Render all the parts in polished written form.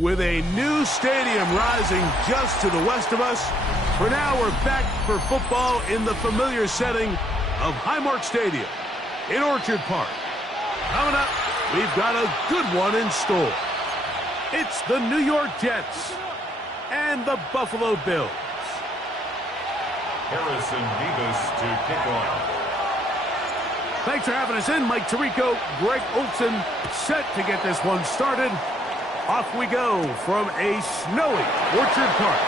With a new stadium rising just to the west of us, for now we're back for football in the familiar setting of Highmark Stadium in Orchard Park. Coming up, we've got a good one in store. It's the New York Jets and the Buffalo Bills. Harrison Davis to kick off. Thanks for having us in, Mike Tirico, Greg Olson, set to get this one started. Off we go from a snowy Orchard Park.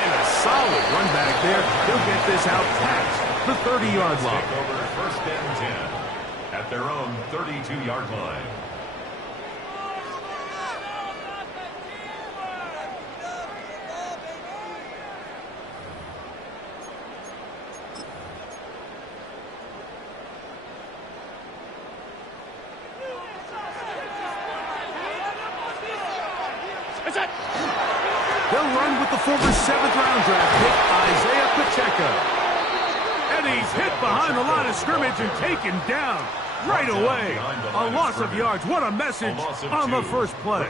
And a solid run back there. He'll get this out past the 30-yard line. Take over first and 10 at their own 32-yard line. They'll run with the former 7th-round draft pick, Isaiah Pacheco. And he's hit behind the line of scrimmage and taken down right away. A loss of yards. What a message on the first play.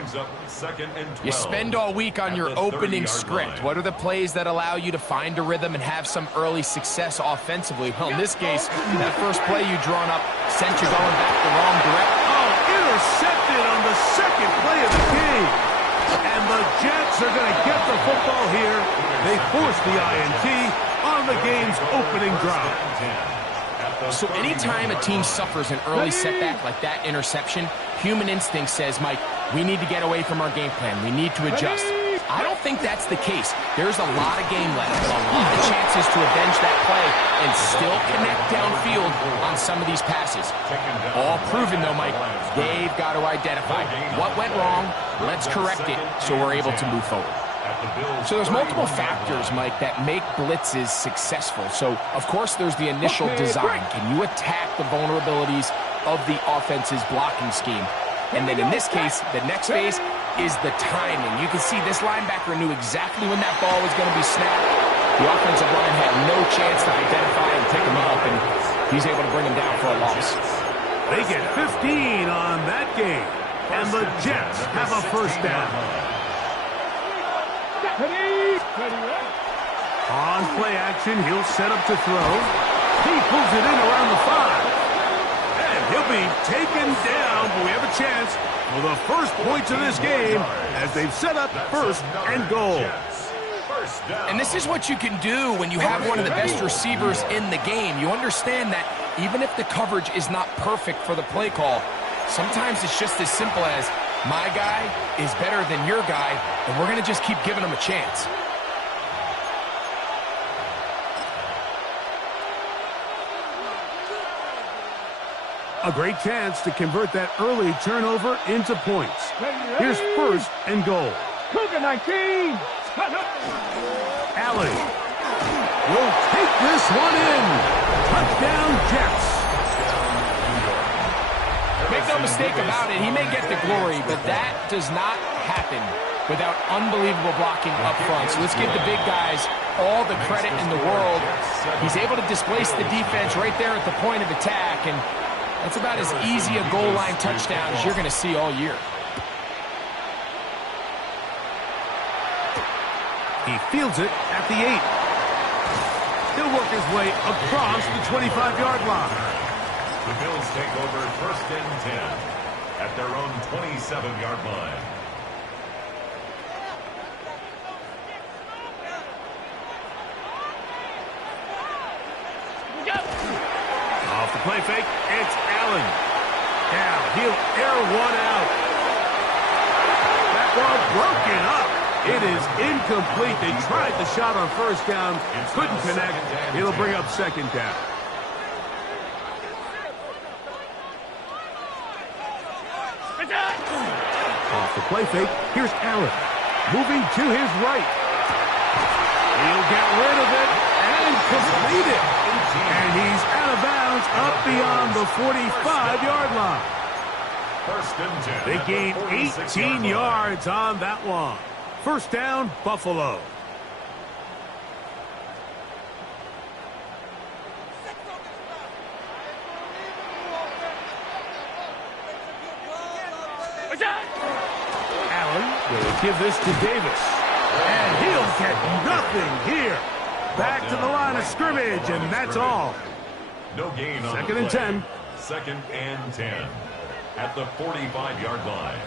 You spend all week on your opening script. What are the plays that allow you to find a rhythm and have some early success offensively? Well, in this case, that first play you drawn up sent you going back the wrong direction. Oh, intercepted on the second play of the game. And the Jets are going to get the football here. They force the INT on the game's opening drive. So anytime a team suffers an early setback like that interception, human instinct says, Mike, we need to get away from our game plan. We need to adjust. I don't think that's the case. There's a lot of game left, a lot of chances to avenge that play and still connect downfield on some of these passes. All proven, though, Mike. They've got to identify what went wrong. Let's correct it so we're able to move forward. So there's multiple factors, Mike, that make blitzes successful. So, of course, there's the initial design. Can you attack the vulnerabilities of the offense's blocking scheme? And then in this case, the next phase is the timing. You can see this linebacker knew exactly when that ball was going to be snapped. The offensive line had no chance to identify and pick him up, and he's able to bring him down for a loss. They get 15 on that game, and the Jets have a first down. On play action, he'll set up to throw. He pulls it in around the 5. And he'll be taken down, but we have a chance for the first points of this game as they've set up first and goal. And this is what you can do when you have one of the best receivers in the game. You understand that even if the coverage is not perfect for the play call, sometimes it's just as simple as my guy is better than your guy, and we're going to just keep giving him a chance. A great chance to convert that early turnover into points. Here's first and goal. Cougar 19. Allen will take this one in. Touchdown, Jets. Make no mistake about it, he may get the glory, but that does not happen without unbelievable blocking up front. So let's give the big guys all the credit in the world. He's able to displace the defense right there at the point of attack, and that's about as easy a goal line touchdown as you're going to see all year. He fields it at the 8. He'll work his way across the 25-yard line. The Bills take over first and 10 at their own 27-yard line. Off the play fake, it's Allen. Now he'll air one out. That ball broken up. It is incomplete. They tried the shot on first down, couldn't connect. It'll bring up second down. Off the play fake, here's Allen. Moving to his right. He'll get rid of it and complete it. And he's out of bounds up beyond the 45-yard line. First and 10. They gain 18 yards on that one. First down, Buffalo. Allen will give this to Davis. And he'll get nothing here. Back to the line of scrimmage, and that's all. No gain on Second the and play. 10. Second and 10 at the 45-yard line.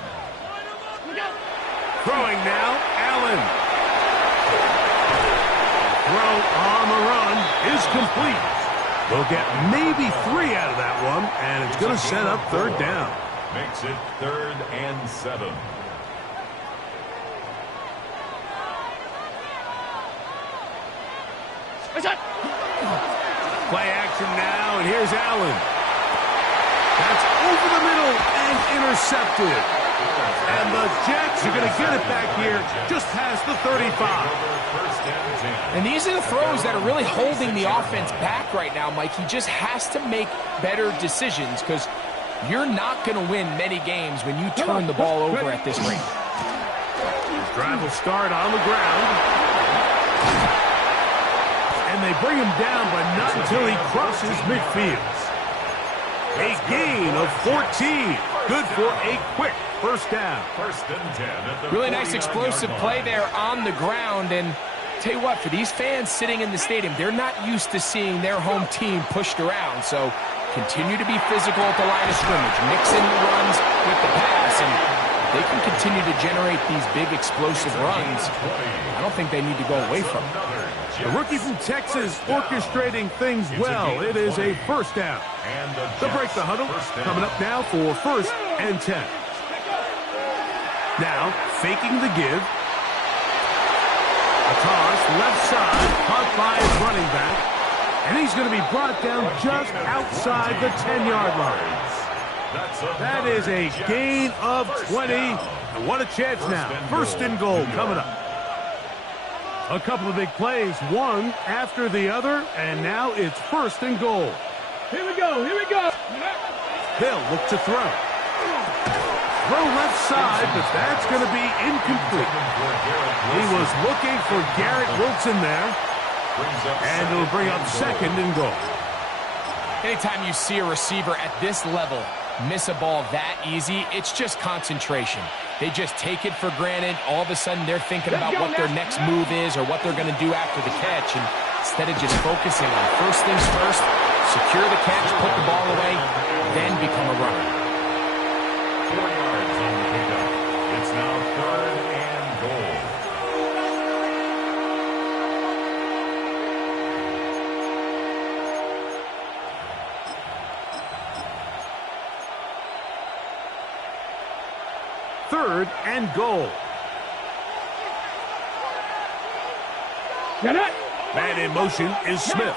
Throwing now, Allen. Throw on the run is complete. They'll get maybe 3 out of that one, and it's going to set up third down. Makes it 3rd and 7. Play action now, and here's Allen. That's over the middle and intercepted. And the Jets are going to get it back here just past the 35. And these are the throws that are really holding the offense back right now, Mike. He just has to make better decisions because you're not going to win many games when you turn the ball over at this rate. His drive will start on the ground. And they bring him down, but not until he crosses midfield. A gain of 14. Good for a quick first down. 1st and 10 at the Really nice explosive play there on the ground. And tell you what, for these fans sitting in the stadium, they're not used to seeing their home team pushed around. So continue to be physical at the line of scrimmage. Mix in the runs with the pass, and they can continue to generate these big explosive runs. I don't think they need to go away from it. The rookie from Texas orchestrating things well. It is a first down. They'll break the huddle. Coming up now for 1st and 10. Now, faking the give. A toss, left side, caught by his running back. And he's going to be brought down just outside the 10-yard line. That is a gain of 20. And what a chance now. 1st and goal coming up. A couple of big plays, one after the other, and now it's 1st and goal. Here we go. Here we go. They'll look to throw. Throw left side, but that's going to be incomplete. He was looking for Garrett Wilson there, and it'll bring up 2nd and goal. Anytime you see a receiver at this level miss a ball that easy, it's just concentration. They just take it for granted. All of a sudden, they're thinking about what their next move is or what they're going to do after the catch. And instead of just focusing on first things first, secure the catch, put the ball away, then become a runner. 4 yards on the pickup. It's now 3rd and goal. Third and goal. Get it. Man in motion is Smith.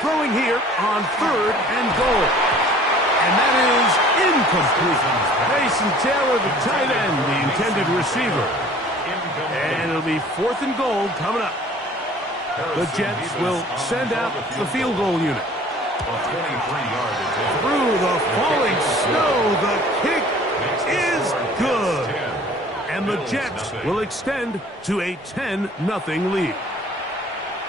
Throwing here on 3rd and goal. And that is incomplete. Mason Taylor, the tight end, the intended receiver. And it'll be 4th and goal coming up. The Jets will send out the field goal unit. Through the falling snow, the kick is good. And the Jets will extend to a 10-0 lead.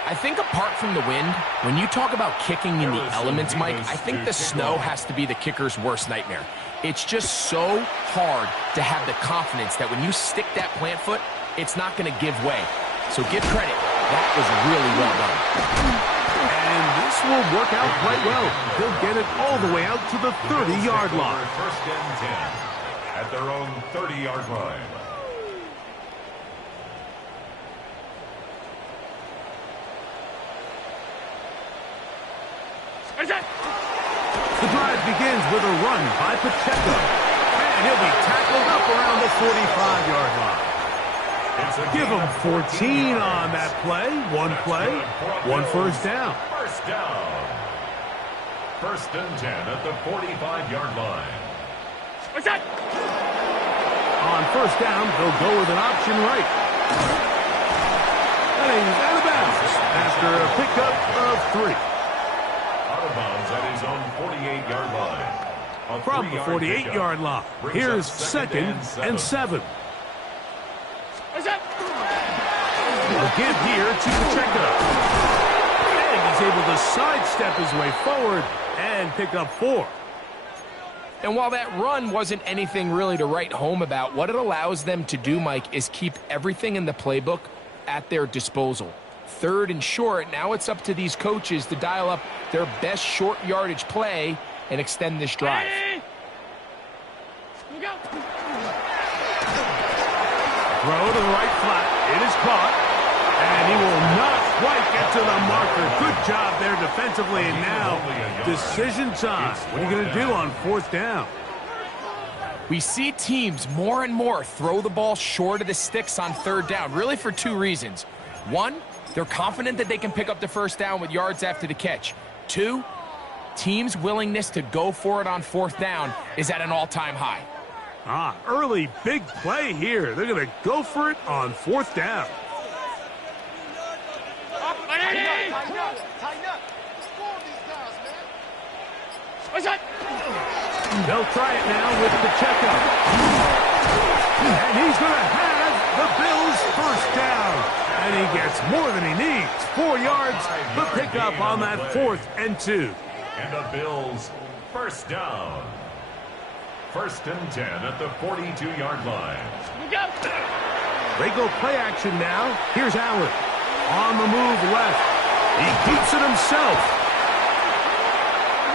I think apart from the wind, when you talk about kicking in the elements, Mike, I think the snow has to be the kicker's worst nightmare. It's just so hard to have the confidence that when you stick that plant foot, it's not going to give way. So give credit. That was really well done. And this will work out quite well. They'll get it all the way out to the 30-yard line. 1st and 10 at their own 30-yard line. The drive begins with a run by Pacheco. And he'll be tackled up around the 45-yard line. Give him 14 on that play. One play, one first down. First down. 1st and 10 at the 45-yard line. On first down, they'll go with an option right. And he's out of bounds after a pickup of 3. Out of bounds at his own 48-yard line. From the 48-yard line, here's 2nd and 7. A give here to Pacheco. And he's able to sidestep his way forward and pick up 4. And while that run wasn't anything really to write home about, what it allows them to do, Mike, is keep everything in the playbook at their disposal. 3rd and short, now it's up to these coaches to dial up their best short yardage play and extend this drive. Throw to the right flat. It is caught. And he will not quite get to the marker. Good job there defensively. And now, decision time. What are you going to do on 4th down? We see teams more and more throw the ball short of the sticks on 3rd down, really for 2 reasons. 1, they're confident that they can pick up the 1st down with yards after the catch. 2, teams' willingness to go for it on 4th down is at an all-time high. Early big play here. They're going to go for it on 4th down. They'll try it now with Pacheco. And he's going to have the Bills' 1st down. And he gets more than he needs. 4 yards, the pickup on that 4th and 2. And the Bills' 1st down. 1st and 10 at the 42-yard line. They go play action now. Here's Allen. On the move left. He keeps it himself.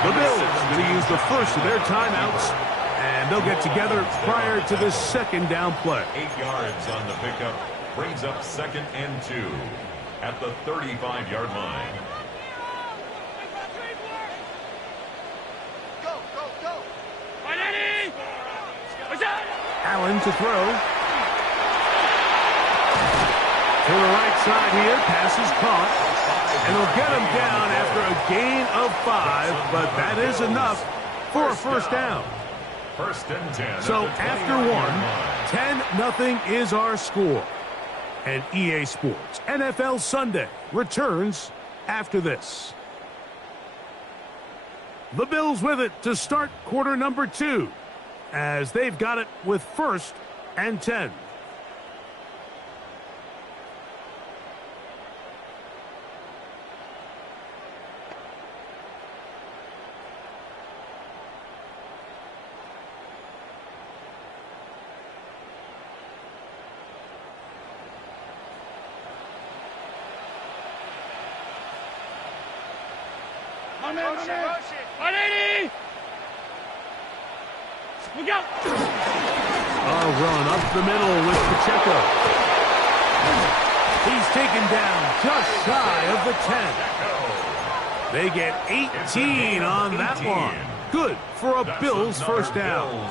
The Bills going to use the first of their timeouts, and they'll get together prior to the 2nd down play. 8 yards on the pickup brings up 2nd and 2 at the 35-yard line. Allen to throw. To the right side here, pass is caught. And they'll get him down after a gain of 5, but that is enough for a 1st down. 1st and 10. So after 1, 10-0 is our score. And EA Sports NFL Sunday returns after this. The Bills with it to start quarter number 2, as they've got it with 1st and 10. A run up the middle with Pacheco. He's taken down just shy of the 10. They get 18 on that one. Good for a Bills 1st down.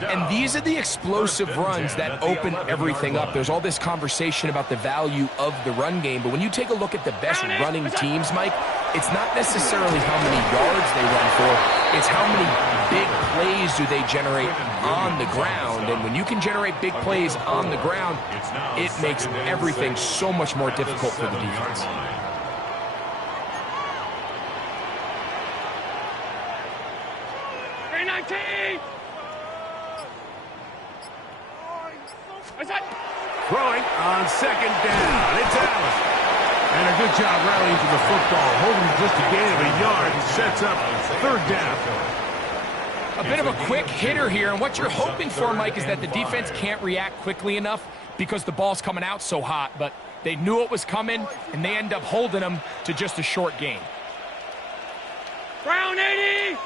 And these are the explosive runs that open everything up. There's all this conversation about the value of the run game, but when you take a look at the best running teams, Mike, it's not necessarily how many yards they run for, it's how many big plays do they generate on the ground. And when you can generate big plays on the ground, it makes everything so much more difficult for the defense. Throwing on 2nd down. It's Allen. And a good job rallying to the football. Holding just a gain of a yard. Sets up 3rd down. A bit of a quick hitter here, and what you're hoping for, Mike, is that the defense can't react quickly enough because the ball's coming out so hot, but they knew it was coming, and they end up holding them to just a short gain. Brown 80!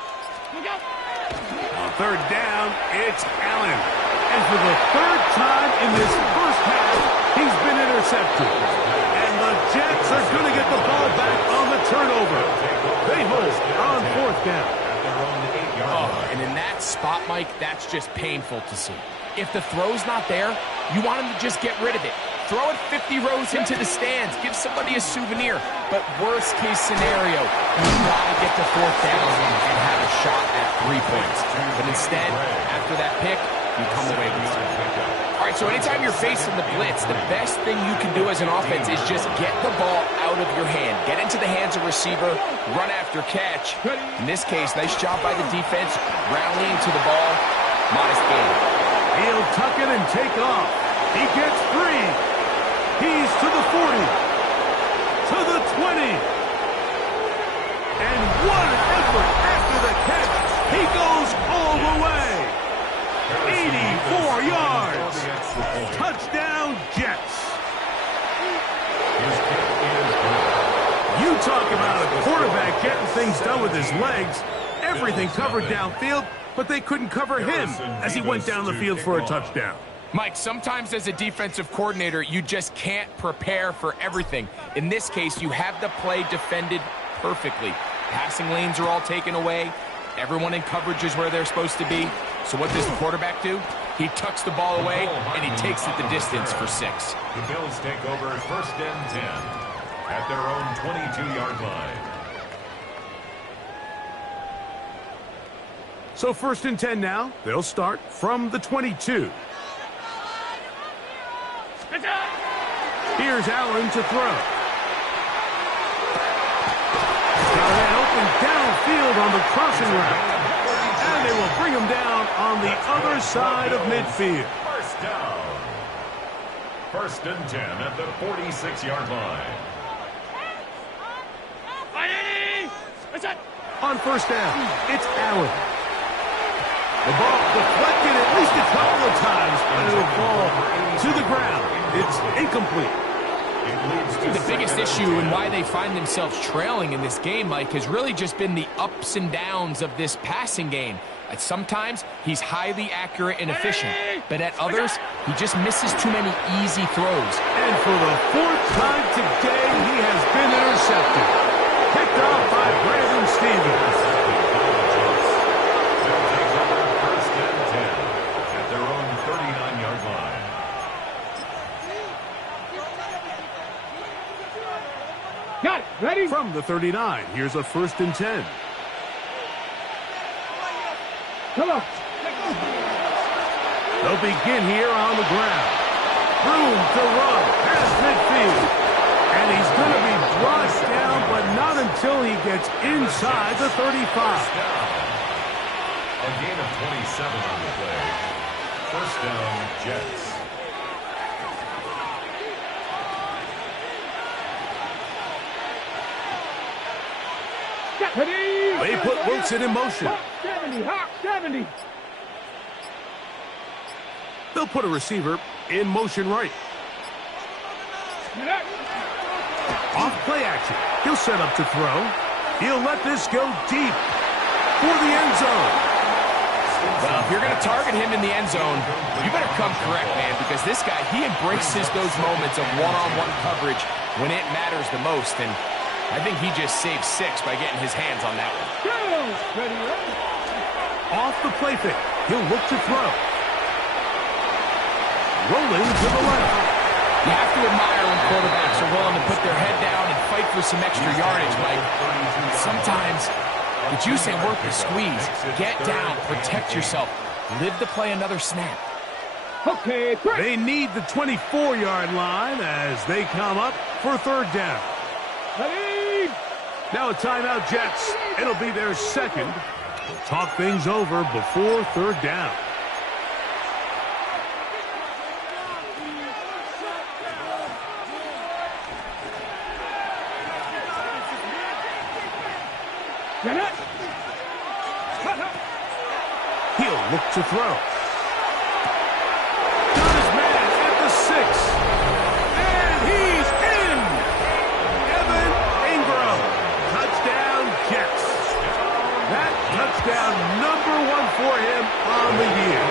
On 3rd down, it's Allen. And for the 3rd time in this 1st half, he's been intercepted. And the Jets are going to get the ball back on the turnover. They hold on 4th down. Oh, and in that spot, Mike, that's just painful to see. If the throw's not there, you want him to just get rid of it. Throw it 50 rows into the stands. Give somebody a souvenir. But worst case scenario, you've got to get to 4th down and have a shot at 3 points. But instead, after that pick, you come away with something. All right, so anytime you're facing the blitz, the best thing you can do as an offense is just get the ball out of your hand. Get into the hands of receiver, run after catch. In this case, nice job by the defense, rallying to the ball. Modest gain. He'll tuck it and take off. He gets 3. He's to the 40. To the 20. And what an effort after the catch. He goes all more yards. Touchdown, Jets. You talk about a quarterback getting things done with his legs. Everything covered downfield, but they couldn't cover him as he went down the field for a touchdown. Mike, sometimes as a defensive coordinator, you just can't prepare for everything. In this case, you have the play defended perfectly. Passing lanes are all taken away. Everyone in coverage is where they're supposed to be. So what does the quarterback do? He tucks the ball away, and he takes it the distance for 6. The Bills take over 1st and 10 at their own 22-yard line. So 1st and 10 now. They'll start from the 22. Here's Allen to throw. Got a man open downfield on the crossing route. And they will bring him down on the other side of midfield. First down. 1st and 10 at the 46-yard line. On 1st down, it's Allen. The ball deflected at least a couple of times, but it'll fall to the ground. It's incomplete. The biggest issue and why they find themselves trailing in this game, Mike, has really just been the ups and downs of this passing game. At sometimes, he's highly accurate and efficient, but at others, he just misses too many easy throws. And for the 4th time today, he has been intercepted. Picked off by Brandon Stevens. They'll take over 1st and 10 at their own 39-yard line. Got it. Ready? From the 39, here's a 1st and 10. Come on. They'll begin here on the ground. Room to run past midfield. And he's going to be brought down, but not until he gets inside the 35. A gain of 27 on the play. 1st down, Jets. They put Wilson in motion. Hawk 70, Hawk 70. They'll put a receiver in motion right. Off play action. He'll set up to throw. He'll let this go deep for the end zone. Well, if you're going to target him in the end zone, you better come correct, man, because this guy, he embraces those moments of one-on-one coverage when it matters the most, and I think he just saved 6 by getting his hands on that one. Ready, ready. Off the play fake. He'll look to throw. Rolling to the left. You have to admire when quarterbacks are willing to put their head down and fight for some extra yardage, Mike. Sometimes the juice ain't worth the squeeze. Get down, protect yourself, live to play another snap. Okay, break. They need the 24-yard line as they come up for 3rd down. Ready. Now a timeout, Jets. It'll be their 2nd. We'll talk things over before 3rd down. Get it. He'll look to throw. Got his man at the 6. And he's in. Evan Ingram. Touchdown, Jets. That touchdown, number 1 for him on the year.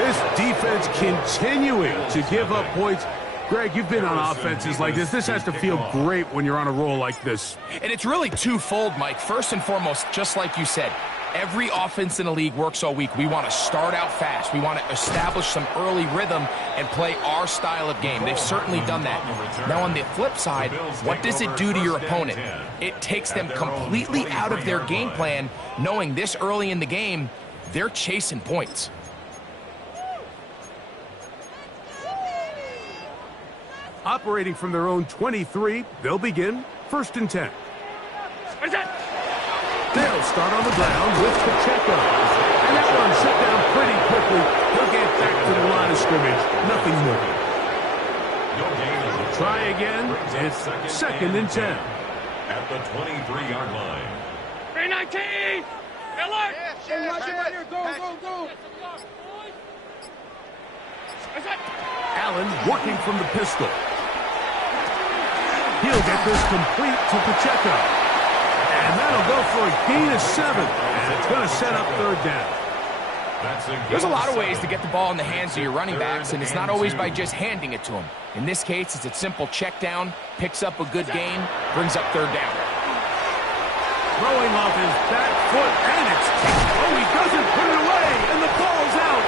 This defense continuing to give up points. Greg, you've been on offenses like this. This has to feel great when you're on a roll like this. And it's really twofold, Mike. First and foremost, just like you said, every offense in the league works all week. We want to start out fast. We want to establish some early rhythm and play our style of game. They've certainly done that. Now, on the flip side, what does it do to your opponent? It takes them completely out of their game plan, knowing this early in the game, they're chasing points. Operating from their own 23, they'll begin 1st and 10. They'll start on the ground with Pacheco. And that one shut down pretty quickly. He'll get back to the line of scrimmage. Nothing more. Try again. It's 2nd and 10. At the 23-yard line. 319. Hey, watch it right here. Go, go, go. Allen working from the pistol. He'll get this complete to Pacheco. And that'll go for a gain of 7. And it's going to set up third down. There's a lot of ways to get the ball in the hands of your running backs, and it's not always by just handing it to them. In this case, it's a simple check down, picks up a good gain, brings up third down. Throwing off his back foot, and it's tipped. Oh, he doesn't put it away, and the ball's out.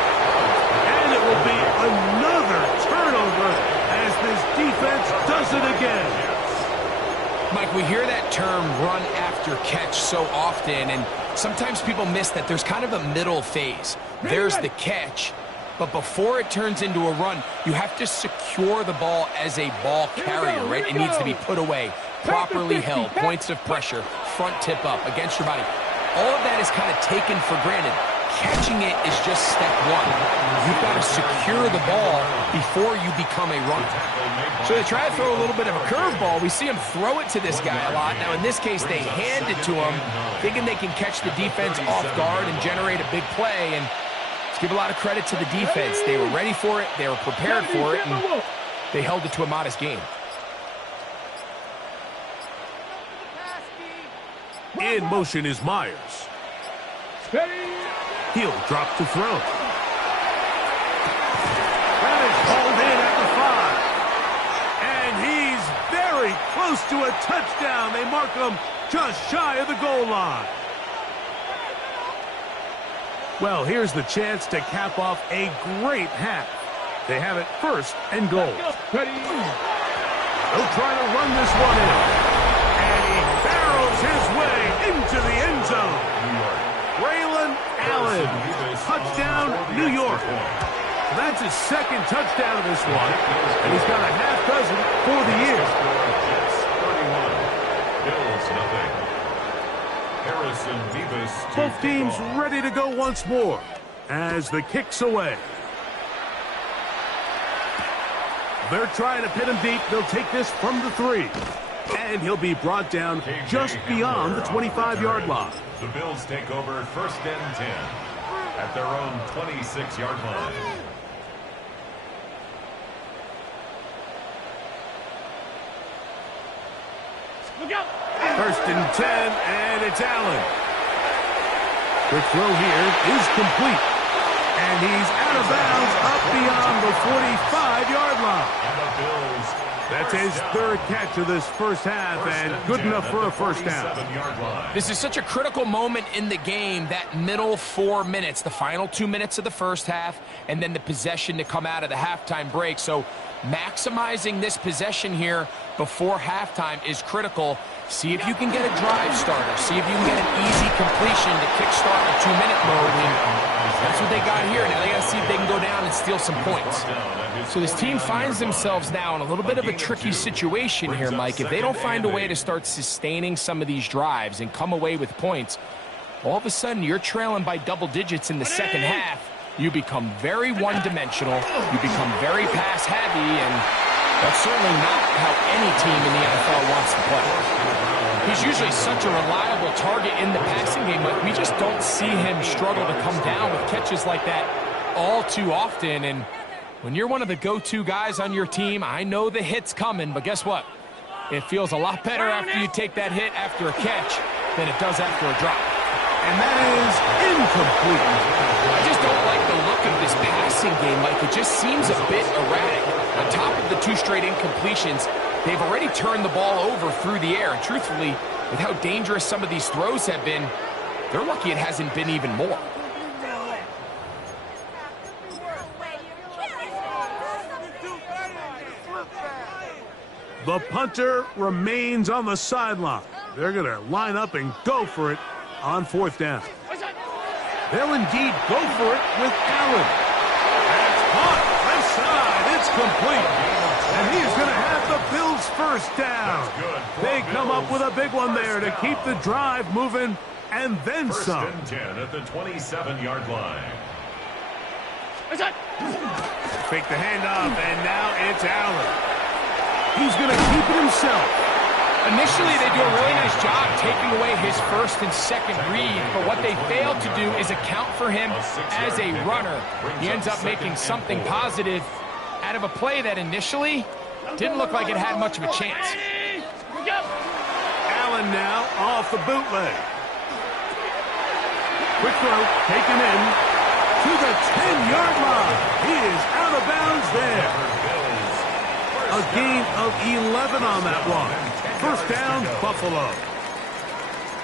And it will be another turnover as this defense does it again. Mike, we hear that term run after catch so often, and sometimes people miss that there's kind of a middle phase. There's the catch, but before it turns into a run, you have to secure the ball as a ball carrier, right? It needs to be put away, properly held, points of pressure, front tip up against your body. All of that is kind of taken for granted. Catching it is just step one. You've got to secure the ball before you become a runner. So they try to throw a little bit of a curveball. We see him throw it to this guy a lot. Now, in this case, they hand it to him, thinking they can catch the defense off guard and generate a big play. And let's give a lot of credit to the defense. They were ready for it. They were prepared for it. And they held it to a modest game. In motion is Myers. He'll drop to throw. That is pulled in at the 5. And he's very close to a touchdown. They mark him just shy of the goal line. Well, here's the chance to cap off a great half. They have it first and goal. They'll try to run this one in. And he barrels his way into the end zone. Allen, touchdown, New York. That's his second touchdown of this one, and he's got a half dozen for the year. Both teams ready to go once more as the kick's away. They're trying to pin him deep. They'll take this from the 3. And he'll be brought down just beyond the 25-yard line. The Bills take over first and 10 at their own 26-yard line. Look out! First and 10, and it's Allen. The throw here is complete. And he's out of bounds up beyond the 45-yard line. And the Bills, that's his third catch of this first half, and good enough for a first down. This is such a critical moment in the game, that middle 4 minutes, the final 2 minutes of the first half, and then the possession to come out of the halftime break. So maximizing this possession here before halftime is critical. See if you can get a drive starter. See if you can get an easy completion to kickstart a 2-minute mode. That's what they got here. Now they got to see if they can go down and steal some points. So this team finds themselves now in a little bit of a tricky situation here, Mike. If they don't find a way to start sustaining some of these drives and come away with points, all of a sudden you're trailing by double digits in the second half. You become very one-dimensional. You become very pass-heavy, and that's certainly not how any team in the NFL wants to play. He's usually such a reliable target in the passing game, but we just don't see him struggle to come down with catches like that all too often. And when you're one of the go-to guys on your team, I know the hit's coming, but guess what? It feels a lot better after you take that hit after a catch than it does after a drop. And that is incomplete. I just don't like the look of this passing game, Mike. It just seems a bit erratic. On top of the 2 straight incompletions, they've already turned the ball over through the air. And truthfully, with how dangerous some of these throws have been, they're lucky it hasn't been even more. The punter remains on the sideline. They're going to line up and go for it on 4th down. They'll indeed go for it with Allen. That's caught. Left side. It's complete. And he's going to have the Bills first down. They come up with a big one there to keep the drive moving and then some. First and 10 at the 27-yard line. Fake the handoff, and now it's Allen. He's going to keep it himself. Initially, they do a really nice job taking away his first and second read, but what they fail to do is account for him as a runner. He ends up making something positive out of a play that initially didn't look like it had much of a chance. Allen now off the bootleg. Quick throw, taken in to the 10-yard line. He is out of bounds there. A gain of 11 on that one. First down, Buffalo.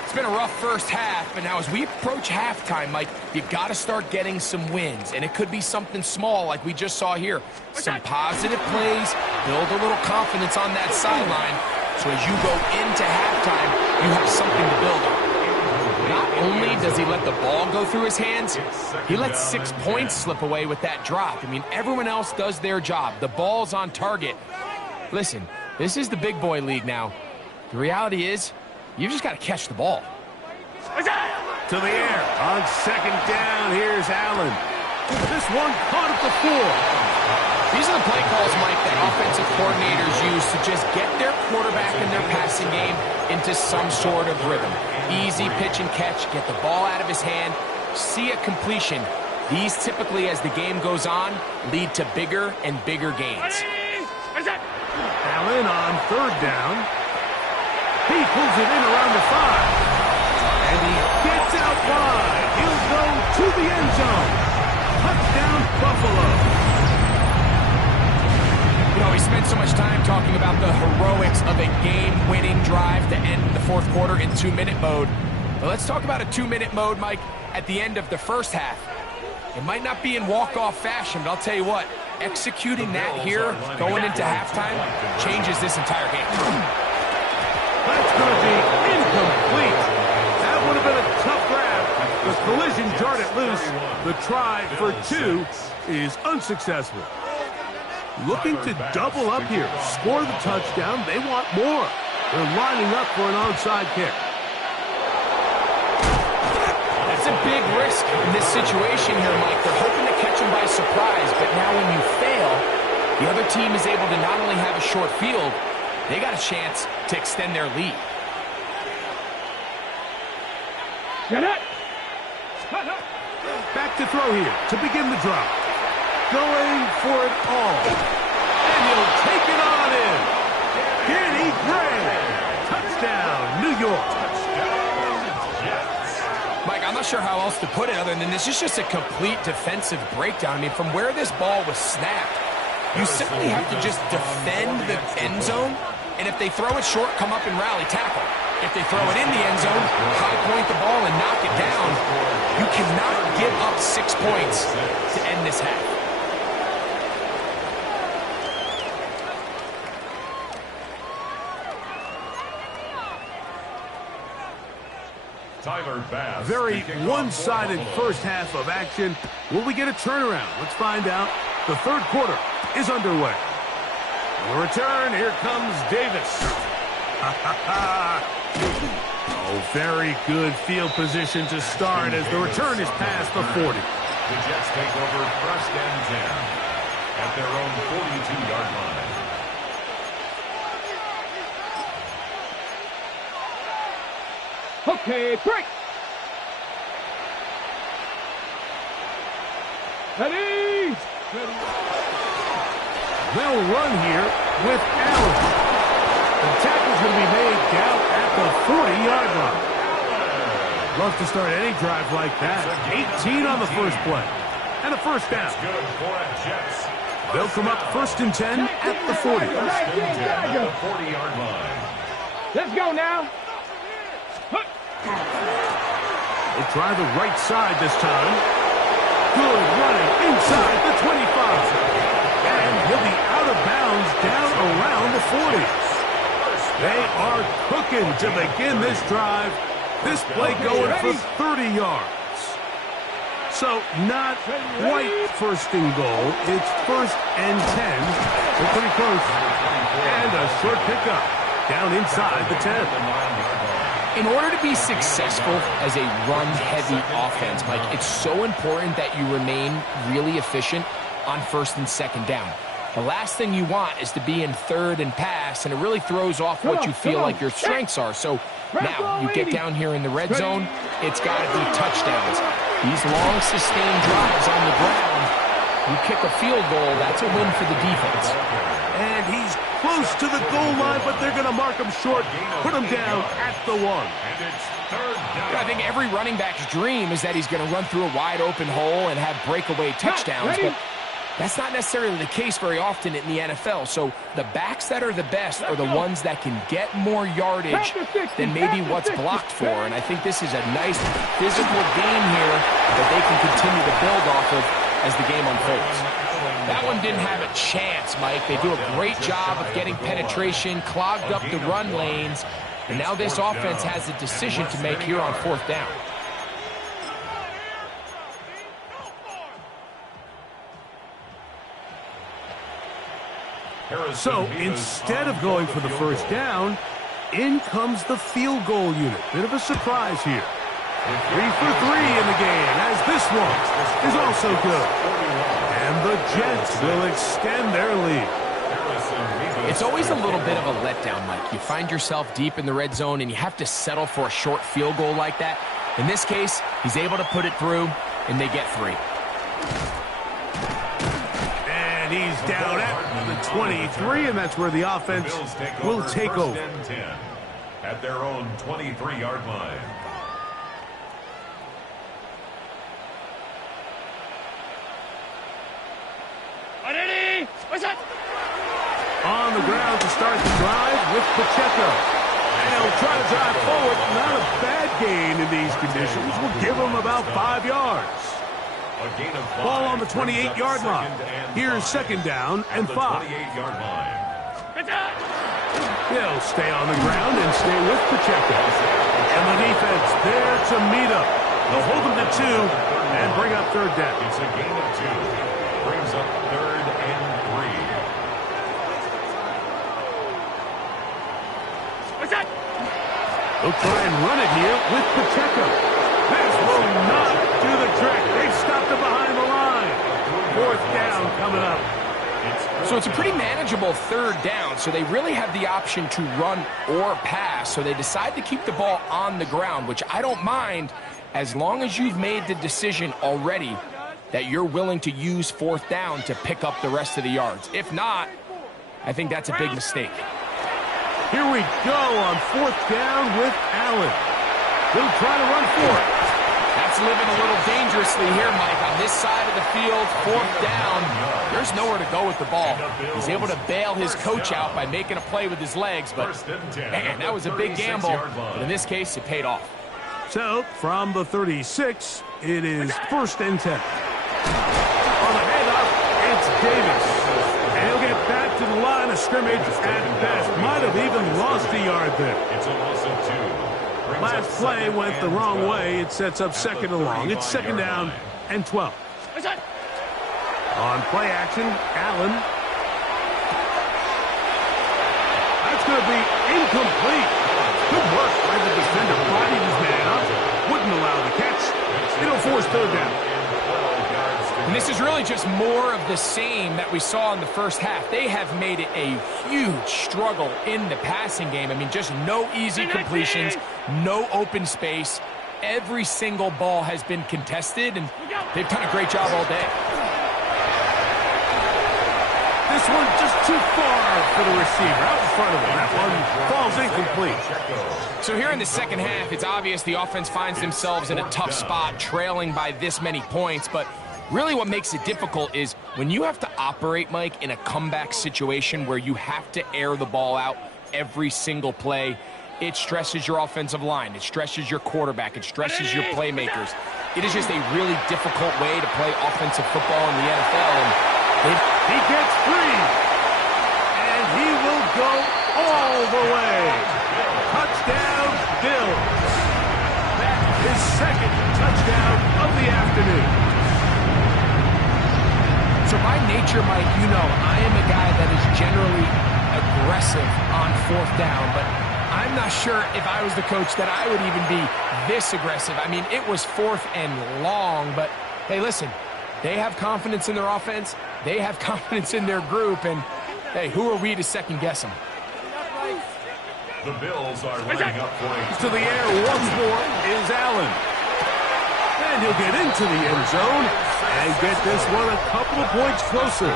It's been a rough first half, but now as we approach halftime, Mike, you got to start getting some wins, and it could be something small like we just saw here. Some positive plays, build a little confidence on that sideline, so as you go into halftime, you have something to build on. Not only does he let the ball go through his hands, he lets 6 points slip away with that drop. I mean, everyone else does their job. The ball's on target. Listen, this is the big boy league now. The reality is, you just got to catch the ball. To the air. On second down, here's Allen. This one caught at the 4. These are the play calls, Mike, that offensive coordinators use to just get their quarterback and their passing game into some sort of rhythm. Easy pitch and catch, get the ball out of his hand, see a completion. These typically, as the game goes on, lead to bigger and bigger gains. Allen on third down. He pulls it in around the 5. And he gets out wide. He'll go to the end zone. Touchdown, Buffalo. You know, we spent so much time talking about the heroics of a game-winning drive to end the fourth quarter in 2-minute mode. But let's talk about a 2-minute mode, Mike, at the end of the first half. It might not be in walk-off fashion, but I'll tell you what, executing that here, going into halftime, changes this entire game. That's going to be incomplete. That would have been a tough grab. The collision jarred it loose. The try for 2 is unsuccessful. Looking to double up here, score the touchdown. They want more. They're lining up for an onside kick. That's a big risk in this situation here, Mike. They're hoping to catch him by surprise, but now when you fail, the other team is able to not only have a short field, they got a chance to extend their lead. Back to throw here to begin the drive. Going for it all. And he'll take it on in. Danny Gray. Touchdown, New York. Mike, I'm not sure how else to put it other than this is just a complete defensive breakdown. I mean, from where this ball was snapped, you simply have to just defend the end zone, and if they throw it short, come up and rally tackle. If they throw it in the end zone, high point the ball and knock it down. You cannot give up 6 points to end this half. Very one-sided first half of action. Will we get a turnaround? Let's find out. The third quarter is underway. On the return, here comes Davis. Oh, very good field position to start as the return is past the 40. The Jets take over first and 10 at their own 42-yard line. Okay, break. Ready. They'll run here with Allen. The tackle's going to be made down at the 40-yard line. Love to start any drive like that. 18 on the first play. And a first down. Good for a Jets. They'll come up first and 10 at the 40. First and 10 at the 40-yard line. Let's go now. They'll try the right side this time. Good running inside the 25. And he'll be out of bounds down around the 40. They are cooking to begin this drive. This play going for 30 yards. So not quite first and goal. It's first and 10. They're pretty close. And a short pickup down inside the 10. In order to be successful as a run-heavy offense, Mike, it's so important that you remain really efficient on first and second down. The last thing you want is to be in third and pass, and it really throws off what you feel like your strengths are. So now you get down here in the red zone, it's got to be touchdowns. These long sustained drives on the ground, you kick a field goal, that's a win for the defense. And he's close to the goal line, but they're going to mark him short, put him down at the 1. And it's third down. I think every running back's dream is that he's going to run through a wide open hole and have breakaway touchdowns, but that's not necessarily the case very often in the NFL. So the backs that are the best are the ones that can get more yardage than maybe what's blocked for. And I think this is a nice physical game here that they can continue to build off of as the game unfolds. That one didn't have a chance, Mike. They do a great job of getting penetration, clogged up the run lanes, and now this offense has a decision to make here on 4th down. So instead of going for the first down, in comes the field goal unit. Bit of a surprise here. 3 for 3 in the game, as this one is also good. And the Jets will extend their lead. It's always a little bit of a letdown, Mike. You find yourself deep in the red zone, and you have to settle for a short field goal like that. In this case, he's able to put it through, and they get 3. And he's down at the 23, and that's where the offense will take over. At their own 23-yard line. On the ground to start the drive with Pacheco. And he'll try to drive forward. Not a bad gain in these conditions. We'll give him about 5 yards. Ball on the 28-yard line. Here's 2nd down and 5. He'll stay on the ground and stay with Pacheco. And the defense there to meet up. They'll hold him to 2 and bring up 3rd down. It's a gain of 2. Brings up 3rd and 3. They'll try and run it here with Pacheco. This will not do the trick. They've stopped him behind the line. 4th down coming up. So it's a pretty manageable 3rd down, so they really have the option to run or pass. So they decide to keep the ball on the ground, which I don't mind as long as you've made the decision already that you're willing to use 4th down to pick up the rest of the yards. If not, I think that's a big mistake. Here we go on 4th down with Allen. He'll try to run for it. That's living a little dangerously here, Mike. On this side of the field, 4th down, there's nowhere to go with the ball. He's able to bail his coach out by making a play with his legs, but man, that was a big gamble. But in this case, it paid off. So, from the 36, it is 1st and 10. On the handoff, it's Davis. And he'll get back to the line of scrimmage at best. Might have even lost a yard there. It's a loss of 2. Last play went the wrong way. It sets up 2nd and long. It's 2nd down and 12. On play action, Allen. That's going to be incomplete. Good work by the defender. Bodied his man up. Wouldn't allow the catch. It'll force 3rd down. And this is really just more of the same that we saw in the first half. They have made it a huge struggle in the passing game. I mean, just no easy completions, no open space. Every single ball has been contested, and they've done a great job all day. This one just too far for the receiver. Out in front of him. That one falls incomplete. So here in the second half, it's obvious the offense finds themselves in a tough spot, trailing by this many points, but really what makes it difficult is when you have to operate, Mike, in a comeback situation where you have to air the ball out every single play, it stresses your offensive line, it stresses your quarterback, it stresses your playmakers. It is just a really difficult way to play offensive football in the NFL. And he gets free, and he will go all the way. Touchdown, Bills. That's his 2nd touchdown of the afternoon. So by nature, Mike, you know, I am a guy that is generally aggressive on 4th down, but I'm not sure if I was the coach that I would even be this aggressive. I mean, it was 4th and long, but hey, listen, they have confidence in their offense. They have confidence in their group, and, hey, who are we to second-guess them? The Bills are lining up for it. To the air once more is Allen. And he'll get into the end zone and get this one a couple of points closer.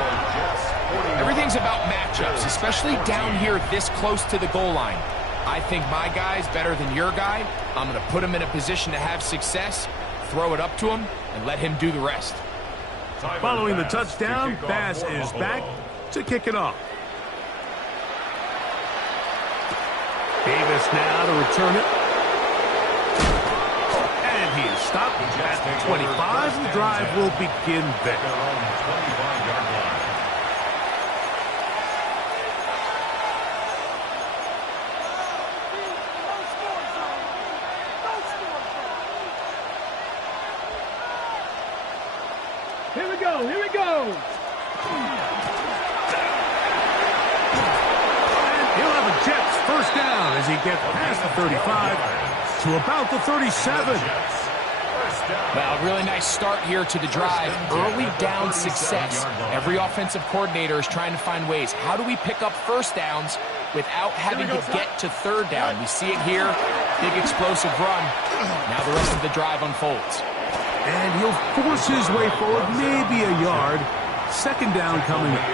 Everything's about matchups, especially down here this close to the goal line. I think my guy's better than your guy. I'm going to put him in a position to have success, throw it up to him, and let him do the rest. Following the touchdown, Bass is back to kick it off. Davis now to return it. And he is stopped at the 25. The drive will begin there. Here we go, here we go. And he'll have a Jets first down as he gets past the 35 to about the 37. Well, really nice start here to the drive. Early down success. Every offensive coordinator is trying to find ways. How do we pick up first downs without having to get to third down? We see it here. Big explosive run. Now the rest of the drive unfolds. And he'll force his way forward, maybe a yard. Second down coming up.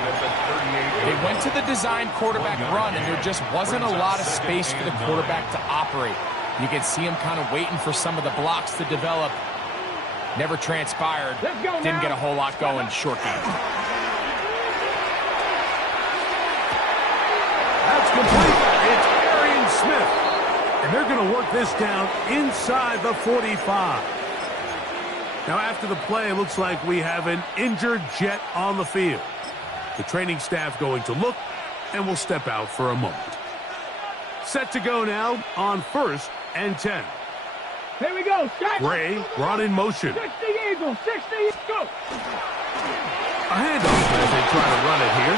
They went to the design quarterback run, and there just wasn't a lot of space for the quarterback to operate. You can see him kind of waiting for some of the blocks to develop. Never transpired. Didn't get a whole lot going. Short game. That's complete. It's Arian Smith. And they're going to work this down inside the 45. Now, after the play, it looks like we have an injured Jet on the field. The training staff going to look, and will step out for a moment. Set to go now on 1st and 10. Here we go. Shot. Gray brought in motion. 60 Eagles, 60, go. A handoff as they try to run it here.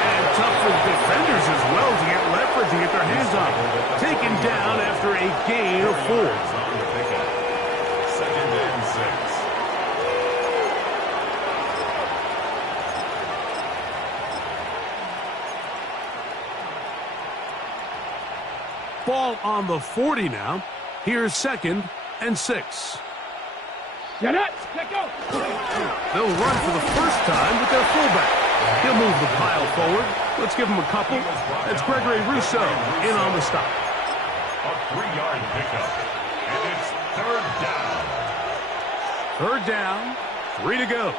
And tough for the defenders as well to get leverage to get their hands on it. Taken down after a gain of 4. 2nd and 6. Ball on the 40 now. Here's 2nd and 6. Get up. Let go. They'll run for the first time with their fullback. He'll move the pile forward. Let's give him a couple. That's Gregory Rousseau in on the stop. A 3-yard pickup. And it's 3rd down. 3rd down. 3 to go.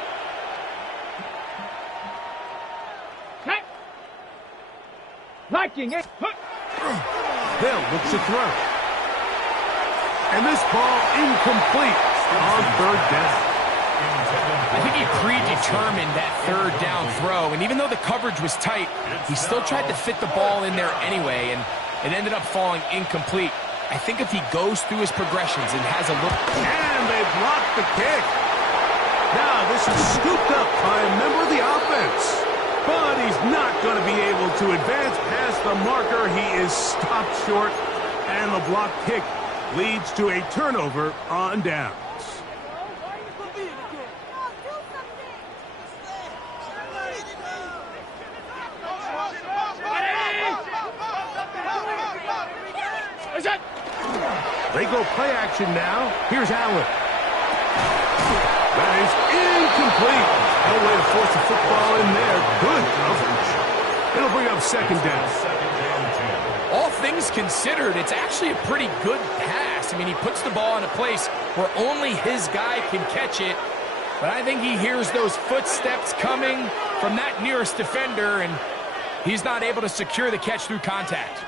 Liking it. Hill looks to throw. And this ball incomplete on 3rd down. I think he predetermined that 3rd down throw, and even though the coverage was tight, he still tried to fit the ball in there anyway, and it ended up falling incomplete. I think if he goes through his progressions and has a look... And they blocked the kick. Now this is scooped up by a member of the offense. But he's not going to be able to advance past the marker. He is stopped short, and the block kick leads to a turnover on downs. They go play action now. Here's Allen. That is incomplete. No way to force the football in there. Good coverage. It'll bring up 2nd down. All things considered, it's actually a pretty good pass. I mean, he puts the ball in a place where only his guy can catch it. But I think he hears those footsteps coming from that nearest defender, and he's not able to secure the catch through contact.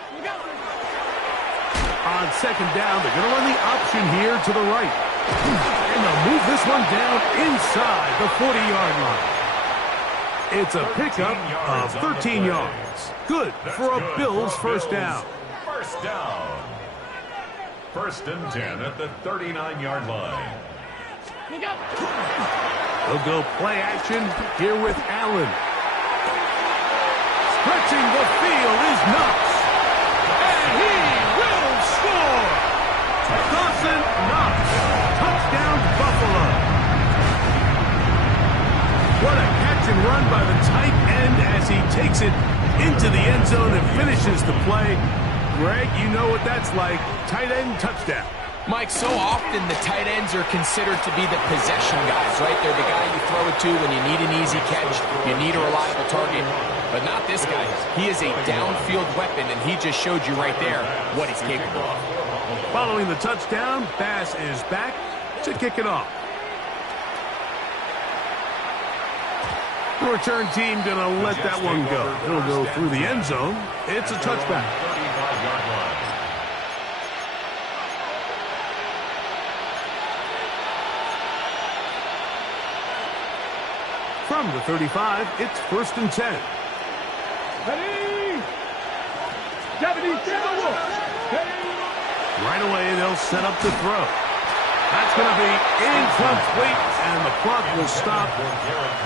On 2nd down, they're going to run the option here to the right. And they'll move this one down inside the 40-yard line. It's a pickup of 13 yards. Good for a Bills first down. First down. 1st and 10 at the 39-yard line. They'll go play action here with Allen. Stretching the field is Knox. And he will score. Dawson Knox. Touchdown Buffalo. What a catch and run by the takes it into the end zone and finishes the play. Greg, you know what that's like. Tight end touchdown. Mike, so often the tight ends are considered to be the possession guys, right? They're the guy you throw it to when you need an easy catch, you need a reliable target, but not this guy. He is a downfield weapon, and he just showed you right there what he's capable of. Following the touchdown, Bass is back to kick it off. The return team going to let that one go. It'll go through the end zone. It's a touchback. From the 35, it's 1st and 10. Ready? Deputy Timberwolf. Right away, they'll set up the throw. That's going to be incomplete, and the clock will stop.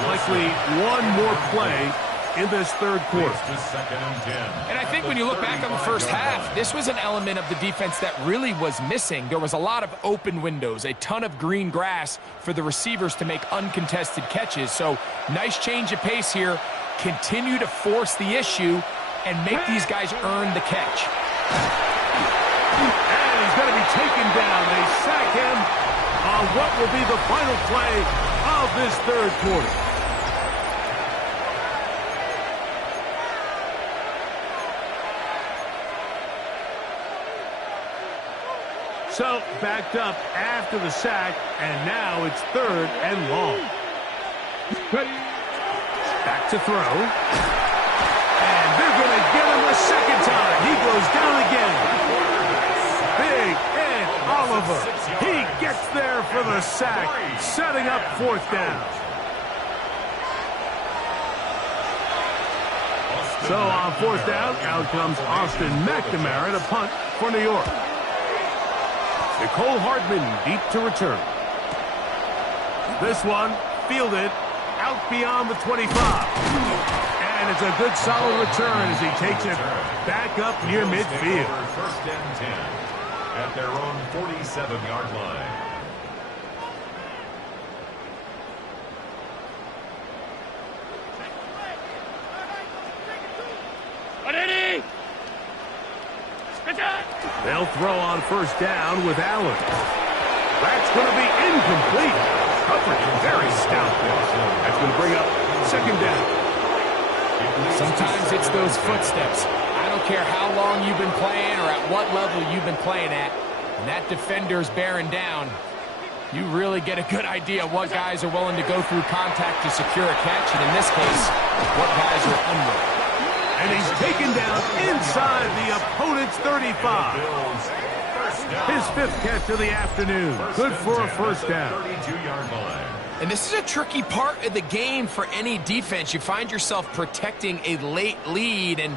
Likely one more play in this third quarter. And I think when you look back on the first half, this was an element of the defense that really was missing. There was a lot of open windows, a ton of green grass for the receivers to make uncontested catches. So nice change of pace here. Continue to force the issue and make these guys earn the catch. And he's going to be taken down. They sack him on what will be the final play of this third quarter. So, backed up after the sack, and now it's 3rd and long. Back to throw. And they're going to get him a second time. He goes down again. Big Ed Oliver. He gets there for the sack, setting up 4th down. So, on 4th down, out comes Austin McNamara to punt for New York. Nicole Hardman deep to return. This one fielded out beyond the 25. And it's a good solid return as he takes it back up near midfield. 1st and 10 at their own 47-yard line. They'll throw on 1st down with Allen. That's going to be incomplete. Coverage very stout. That's going to bring up 2nd down. Sometimes it's those footsteps. I don't care how long you've been playing or at what level you've been playing at. When that defender's bearing down, you really get a good idea of what guys are willing to go through contact to secure a catch, and in this case, what guys are unwilling. And he's taken down inside the opponent's 35. His 5th catch of the afternoon. Good for a 1st down. 32-yard line. And this is a tricky part of the game for any defense. You find yourself protecting a late lead, and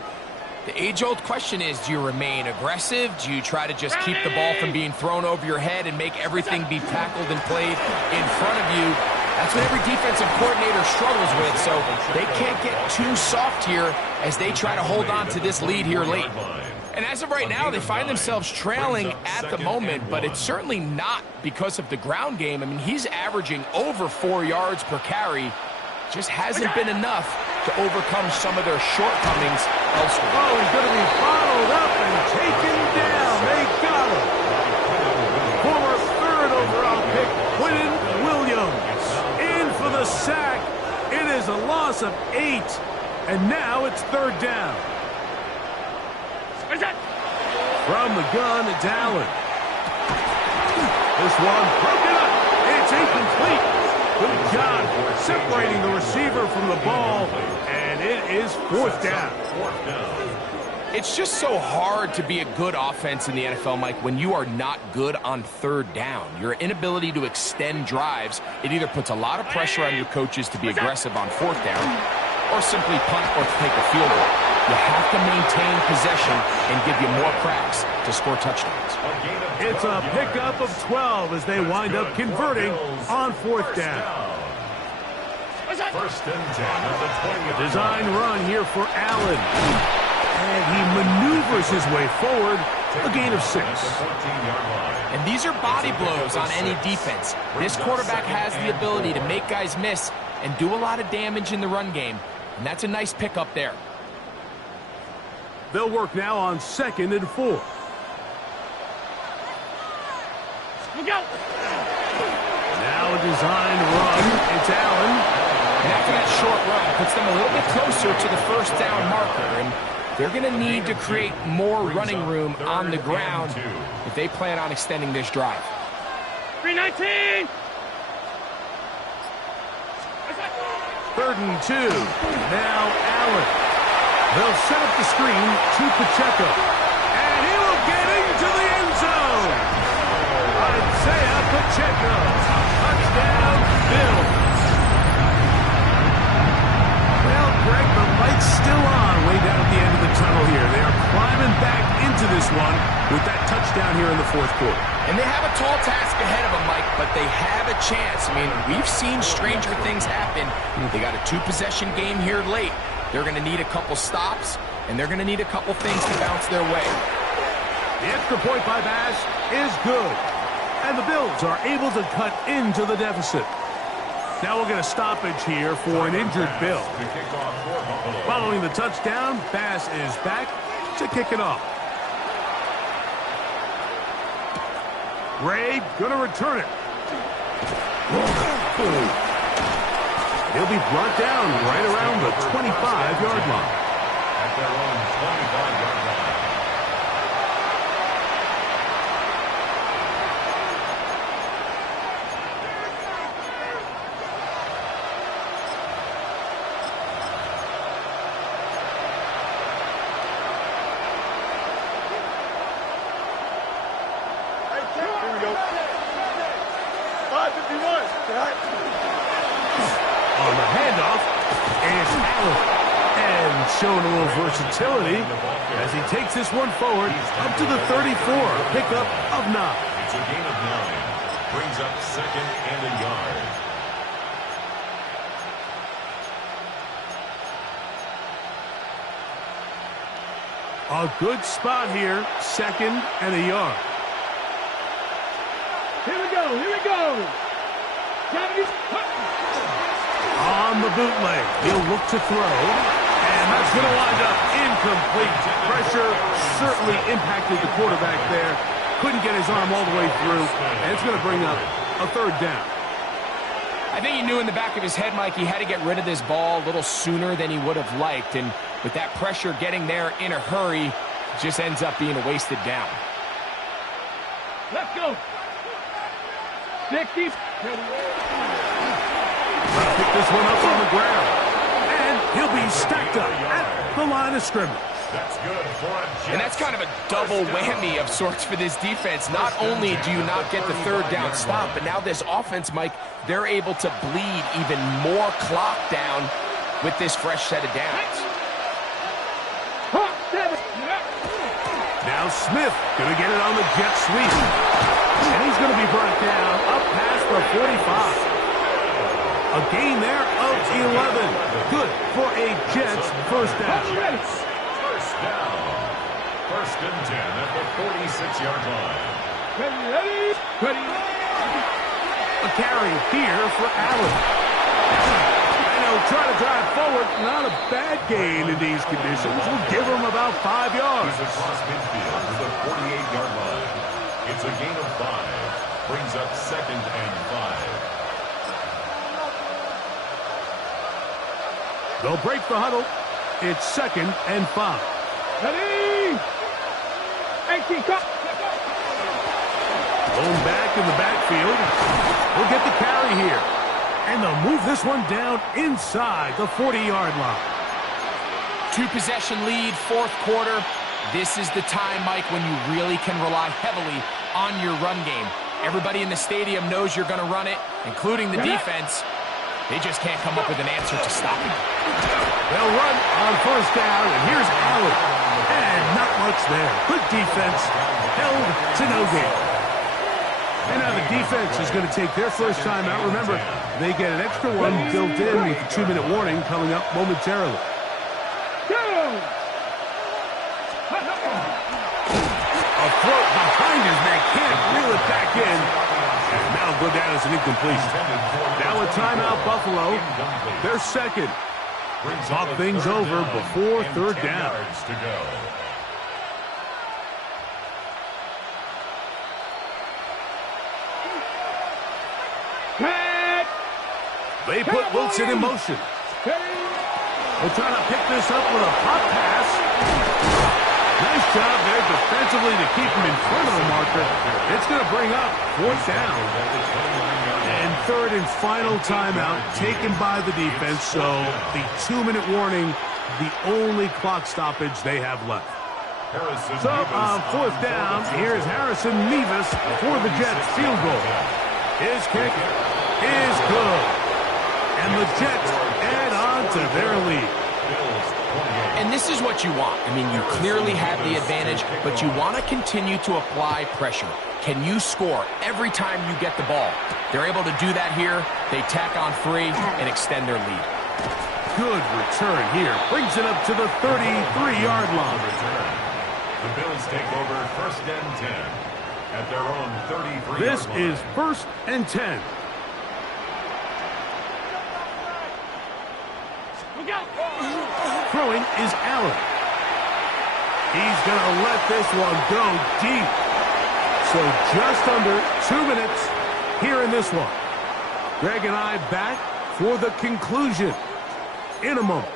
the age-old question is, do you remain aggressive? Do you try to just keep the ball from being thrown over your head and make everything be tackled and played in front of you? That's what every defensive coordinator struggles with, so they can't get too soft here as they try to hold on to this lead here late. And as of right now, they find themselves trailing at the moment, but it's certainly not because of the ground game. I mean, he's averaging over 4 yards per carry. Just hasn't been enough to overcome some of their shortcomings elsewhere. Oh, he's going to be bottled up and taken down. They got him. Former 3rd overall pick, Quinton Williams. In for the sack. It is a loss of 8. And now it's 3rd down. From the gun, it's Allen. This one broken up. It's incomplete. Good job separating the receiver from the ball. And it is 4th down. It's just so hard to be a good offense in the NFL, Mike, when you are not good on 3rd down. Your inability to extend drives, it either puts a lot of pressure on your coaches to be aggressive on 4th down or simply punt or take a field goal. You have to maintain possession and give you more cracks to score touchdowns. It's a pickup of 12 as they wind up converting on 4th down. 1st and 10 at the 20. Design run here for Allen. And he maneuvers his way forward, a gain of 6. And these are body blows on any defense. This quarterback has the ability to make guys miss and do a lot of damage in the run game. And that's a nice pickup there. They'll work now on 2nd and 4. Look out! Now a designed run. It's Allen. And after that short run, it puts them a little bit closer to the first down marker. And they're going to need to create more running room on the ground if they plan on extending this drive. 319! 3rd and 2. Now Allen. They'll set up the screen to Pacheco. And he will get into the end zone. Isaiah Pacheco. Touchdown, Bills. Well, Greg, the light's still on way down at the end of the tunnel here. They are climbing back into this one with that touchdown here in the 4th quarter. And they have a tall task ahead of them, Mike, but they have a chance. I mean, we've seen stranger things happen. They got a 2-possession game here late. They're going to need a couple stops, and they're going to need a couple things to bounce their way. The extra point by Bass is good. And the Bills are able to cut into the deficit. Now we'll get a stoppage here for an injured Bill. Following the touchdown, Bass is back to kick it off. Gray gonna return it. He'll be brought down right around the 25-yard line. At their own 25-yard line. Here we go. 551. On the handoff, it's Allen. And showing a little versatility as he takes this one forward up to the 34. Pickup of 9. It's a gain of 9. Brings up 2nd and a yard. A good spot here, 2nd and a yard. Here we go. Here we go. On the bootleg, he'll look to throw, and that's going to wind up incomplete. Pressure certainly impacted the quarterback there. Couldn't get his arm all the way through, and it's going to bring up a 3rd down. I think he knew in the back of his head, Mike, he had to get rid of this ball a little sooner than he would have liked, and with that pressure getting there in a hurry, it just ends up being a wasted down. Let's go. 60. Pick this one up on the ground, and he'll be stacked up at the line of scrimmage. That's good for a Jets. And that's kind of a double whammy of sorts for this defense. Not only do you not get the 3rd down stop, but now this offense, Mike, they're able to bleed even more clock down with this fresh set of downs. Now Smith going to get it on the jet sweep, and he's going to be brought down up past the 45. A gain there of 11. Good for a Jets 1st down. First down. 1st and 10 at the 46-yard line. Ready. A carry here for Allen. And he'll try to drive forward. Not a bad gain in these conditions. We'll give him about 5 yards. He's across midfield to the 48-yard line. It's a gain of 5. Brings up 2nd and 5. They'll break the huddle. It's 2nd and 5. Ready. 18. Going back in the backfield. We'll get the carry here. And they'll move this one down inside the 40-yard line. 2-possession lead, 4th quarter. This is the time, Mike, when you really can rely heavily on your run game. Everybody in the stadium knows you're going to run it, including the defense. They just can't come up with an answer to stop it. They'll run on 1st down, and here's Allen. And not much there. Good defense. Held to no gain. And now the defense is going to take their first time out. Remember, they get an extra one built in with the 2-minute warning coming up momentarily. A throw behind his man. Can't reel it back in. And now go down as an incompletion. Now a timeout, Buffalo. They're 2nd Talk things over before third down. To go. Pat. They put Wilson in motion. They're trying to pick this up with a pop pass. Nice job there defensively to keep him in front of the marker. It's going to bring up fourth down. And third and final timeout taken by the defense. So the 2-minute warning, the only clock stoppage they have left. So on fourth down, here's Harrison Mevis for the Jets field goal. His kick is good. And the Jets add on to their lead. And this is what you want. I mean, you clearly have the advantage, but you want to continue to apply pressure. Can you score every time you get the ball? They're able to do that here. They tack on 3 and extend their lead. Good return here. Brings it up to the 33-yard line. The Bills take over first and 10 at their own 33-yard line. This is first and 10. Throwing is Allen. He's going to let this one go deep. So just under 2 minutes here in this one. Greg and I back for the conclusion in a moment.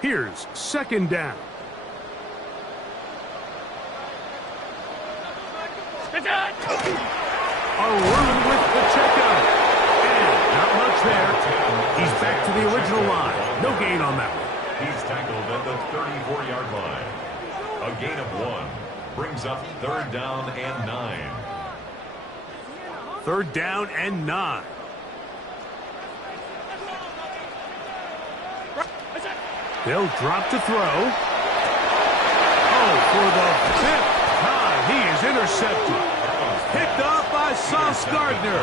Here's second down. A run with Pacheco. And not much there. He's back to the original line. No gain on that one. He's tackled at the 34-yard line. A gain of 1 brings up third down and 9. Third down and 9. They'll drop to throw. Oh, for the 5th time, he is intercepted. Picked off by Sauce Gardner.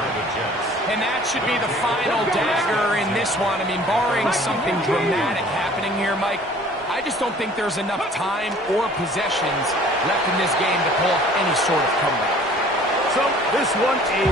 And that should be the final dagger in this one. I mean, barring something dramatic happening here, Mike, I just don't think there's enough time or possessions left in this game to pull off any sort of comeback. So this one a